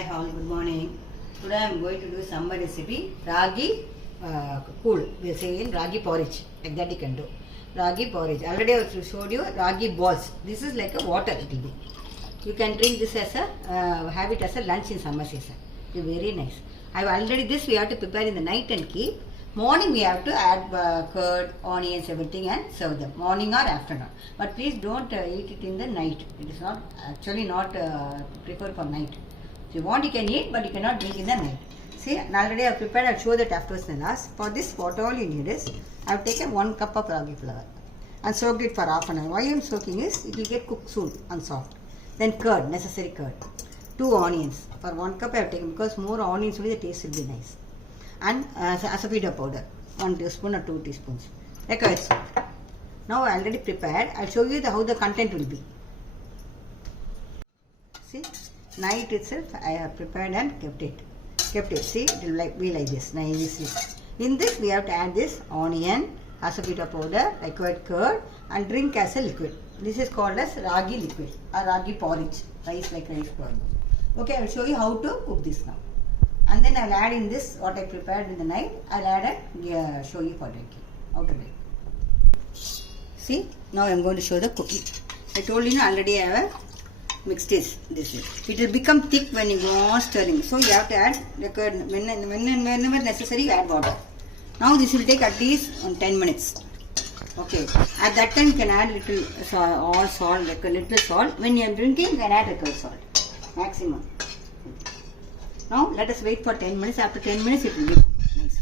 Hi all, good morning. Today I am going to do summer recipe Raagi Koolu. We say in Raagi porridge. Like that you can do. Raagi porridge. Already I have showed you Raagi balls. This is like a water it will be. You can drink this as a have it as a lunch in summer season. It's very nice. I have already this we have to prepare in the night and keep. Morning we have to add curd, onions, everything and serve them. Morning or afternoon. But please don't eat it in the night. It is not actually not preferred for night. If you want you can eat but you cannot drink in the night. See already I have prepared. I will show that afterwards in the last. For this what all you need is I have taken 1 cup of ragi flour and soaked it for half an hour. Why I am soaking is it will get cooked soon and soft. Then curd, necessary curd. 2 onions. For 1 cup I have taken because more onions will be the taste will be nice. And asafetida powder 1 teaspoon or 2 teaspoons. Required salt. Now I already prepared. I'll show you how the content will be. See, night itself I have prepared and kept it. See, it will be like this nicely. In this we have to add this onion, asafetida powder, required curd, and drink as a liquid. This is called as Raagi liquid or Raagi porridge. Rice like rice porridge. Okay, I will show you how to cook this now. And then I will add in this what I prepared in the night. I will add and show you for drinking. How to make. See, now I am going to show the cooking. I told you already I have mixed this way. It will become thick when you go on stirring. So you have to add whenever necessary you add water. Now this will take at least 10 minutes. Okay. At that time you can add little salt, like a little salt. When you are drinking you can add required salt. Maximum. Now let us wait for 10 minutes. After 10 minutes it will be nice.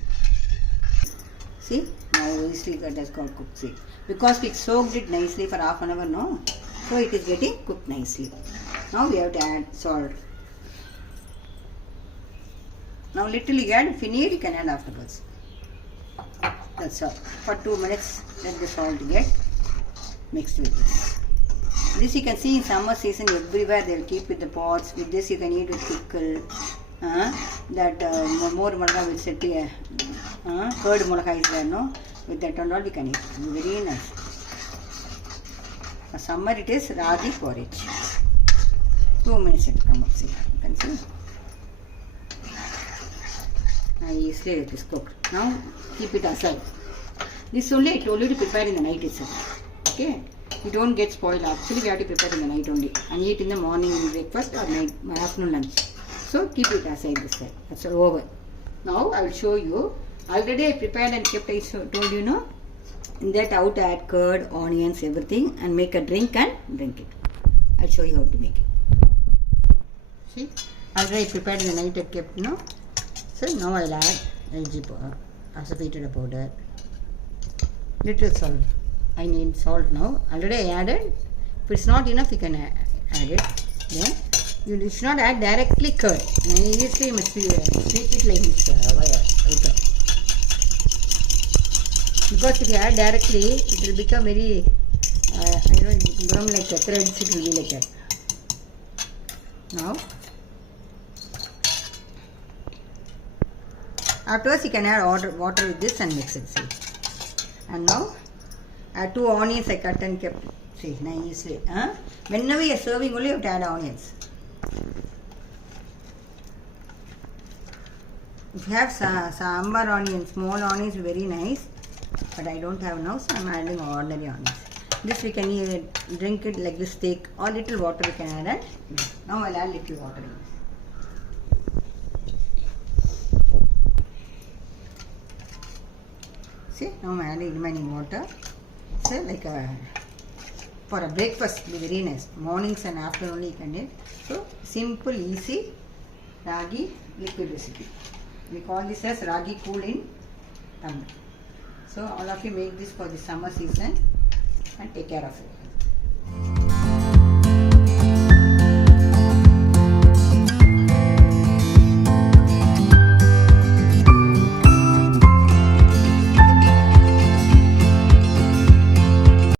See, now nicely that has got cooked. See, because we soaked it nicely for half an hour, no? So it is getting cooked nicely. Now we have to add salt. Now little you add, if you need you can add afterwards. That's all. For 2 minutes let the salt get mixed with this. This you can see in summer season everywhere they will keep with the pots. With this you can eat with pickle. More mulaga will set curd mulaga is there, no? With that and all we can eat. Very nice. For summer it is Raagi porridge. 2 minutes it will come up. See, you can see. Nicely it is cooked. Now keep it aside. This only I told you to prepare in the night itself. Okay? You don't get spoiled. Actually we have to prepare in the night only and eat in the morning breakfast or night afternoon lunch. So keep it aside this side. That's all over. Now I will show you. Already I prepared and kept. I told you, no. In that how to add curd, onions, everything and make a drink and drink it. I'll show you how to make it. See, already I prepared in the night. I kept, no. So now I'll add asafetida powder, little salt. I need salt now. Already I added. If it's not enough, you can add it. Then you should not add directly curd. Nicely you must sweep it like this. Because if you add directly, it will become very, it will become like a threads. It will be like that. Now, afterwards you can add water with this and mix it. See. And now, add 2 onions I cut and kept. See, nicely. Whenever you are serving, only you have to add onions. If you have sambar onions, small onions, very nice. But I don't have now, so I am adding ordinary onions. This we can either drink it like this thick or little water we can add. Now I will add little water in this. See, now I am adding remaining water. So like for a breakfast, it will be very nice. Mornings and afternoon you can eat. So simple, easy Raagi liquid recipe. We call this as Raagi Koolu in Tamil. So all of you make this for the summer season and take care of it.